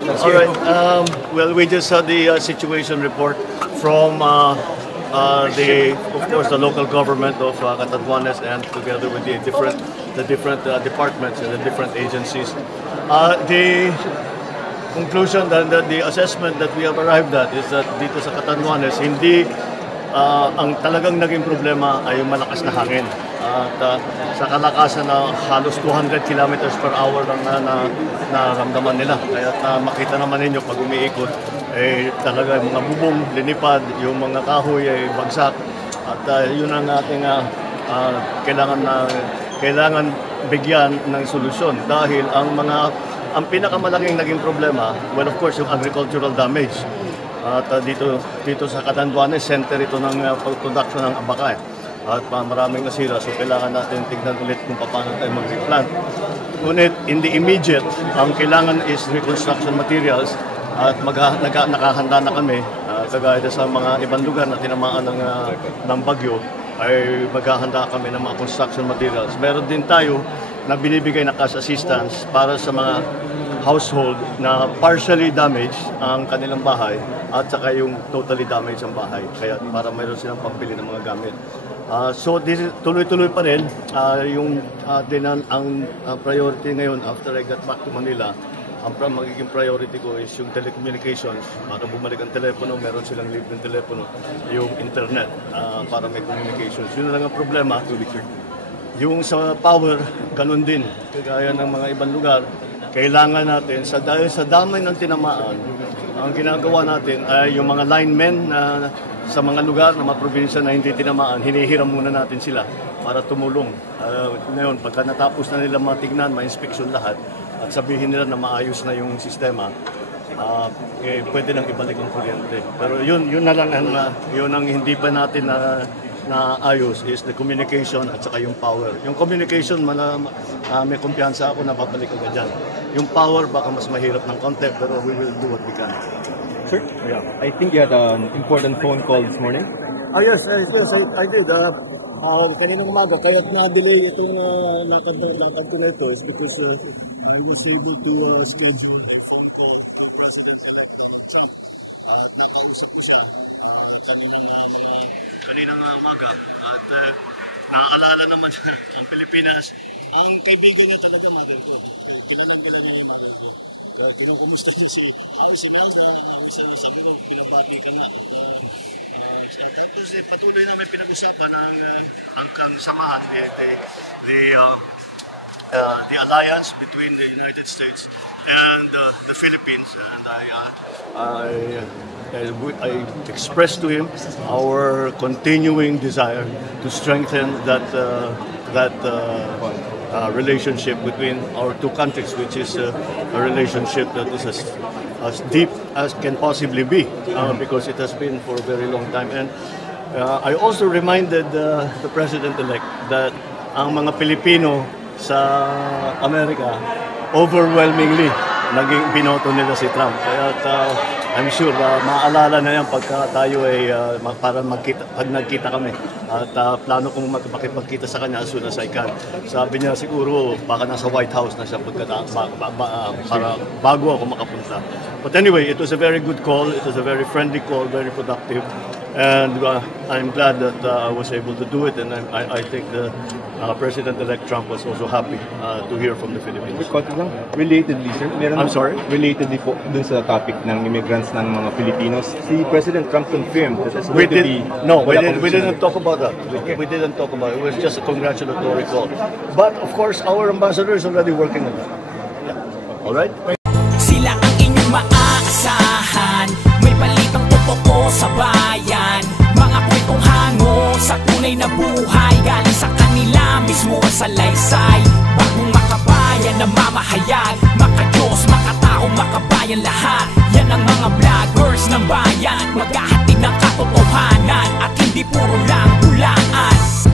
All right. Well, we just had the situation report from of course, the local government of Catanduanes, and together with the different departments and the different agencies. The conclusion and the assessment that we have arrived at is that dito sa Catanduanes, hindi ang talagang naging problema ay yung malakas na hangin. At sa kalakasan na halos 200 kilometers per hour lang na naramdaman nila. Kaya makita naman ninyo pag umiikot, talaga yung mga bubong, linipad, yung mga kahoy ay bagsak. At yun ang ating kailangan bigyan ng solusyon. Dahil ang pinakamalaking naging problema, well, of course, yung agricultural damage. At dito sa Catanduanes, center ito ng production ng abaka. At maraming nasira, so kailangan natin tignan ulit kung paano tayo mag-replant. Ngunit in the immediate, ang kailangan is reconstruction materials at nakahanda na kami, kagaya sa mga ibang lugar na tinamaan ng bagyo, ay maghahanda kami ng mga construction materials. Meron din tayo na binibigay na cash assistance para sa mga household na partially damaged ang kanilang bahay at saka yung totally damaged ang bahay. Kaya para mayroon silang pambili ng mga gamit. So tuloy-tuloy pa rin yung ang priority ngayon after I got back to Manila. Ang magiging priority ko is yung telecommunications. Para bumalik ang telepono, meron silang libreng telepono, yung internet para may communications. Yun lang ang problema. Yung sa power, ganun din. Kagaya ng mga ibang lugar, kailangan natin, dahil sa damay ng tinamaan, ang ginagawa natin ay yung mga linemen na sa mga lugar na mga probinsya na hindi tinamaan, hinihiram muna natin sila para tumulong. Ngayon, pagka natapos na nila matignan, ma-inspection lahat, at sabihin nila na maayos na yung sistema, pwede nang ibalik ang kuryente. Pero yun na lang yun ang hindi pa natin na ayos is the communication at saka yung power. Yung communication, may kumpiyansa ako na babalik agad dyan. Yung power, baka mas mahirap ng konti, pero we will do what we can. Sir, yeah. I think you had an important phone call this morning. Yes, I did. Kaninang umaga, kaya't na-delay itong lakad ko na ito is because I was able to schedule a phone call to President-elect Donald Trump. Nakausap ko siya kaninang umaga at naaalala naman siya ang Pilipinas. Ang kaibigan niya talaga, mother ko. Kilalang niya yung mother ko. Kinukumusta niya si Mel na sa ulo, pinapagi ka na. Tapos patuloy na may pinag-usapan ang samahan, the alliance between the United States and the Philippines, and I expressed to him our continuing desire to strengthen that relationship between our two countries, which is a relationship that is as deep as can possibly be, because it has been for a very long time. And I also reminded the President-elect that ang mga Pilipino sa Amerika overwhelmingly naging binoto nila si Trump. Kaya I'm sure maaalala na yan pagka tayo ay para pag nagkita kami. At plano kong makipagkita sa kanya as soon as I can. Sabi niya siguro baka nasa White House na siya para bago ako makapunta. But anyway, it was a very good call. It was a very friendly call, very productive. And I'm glad that I was able to do it, and I think the President-elect Trump was also happy to hear from the Philippines. Relatedly, sir, I'm sorry? Relatedly po dun sa topic ng immigrants ng mga Filipinos, si President Trump confirmed that it's going to be... No, we didn't talk about that. We didn't talk about it. It was just a congratulatory call. But of course, our ambassador is already working on that. Yeah. All right? Sila ang inyong maaasahan, may balitang totoo sa bayan, mga kwentong hango sa tunay na buhay, galing sa kanila mismo ang salaysay. Bagong makabayan na mamahayag, maka-Diyos, makatao, makabayan lahat. Yan ang mga vloggers ng bayan, maghahatid ng katotohanan at hindi puro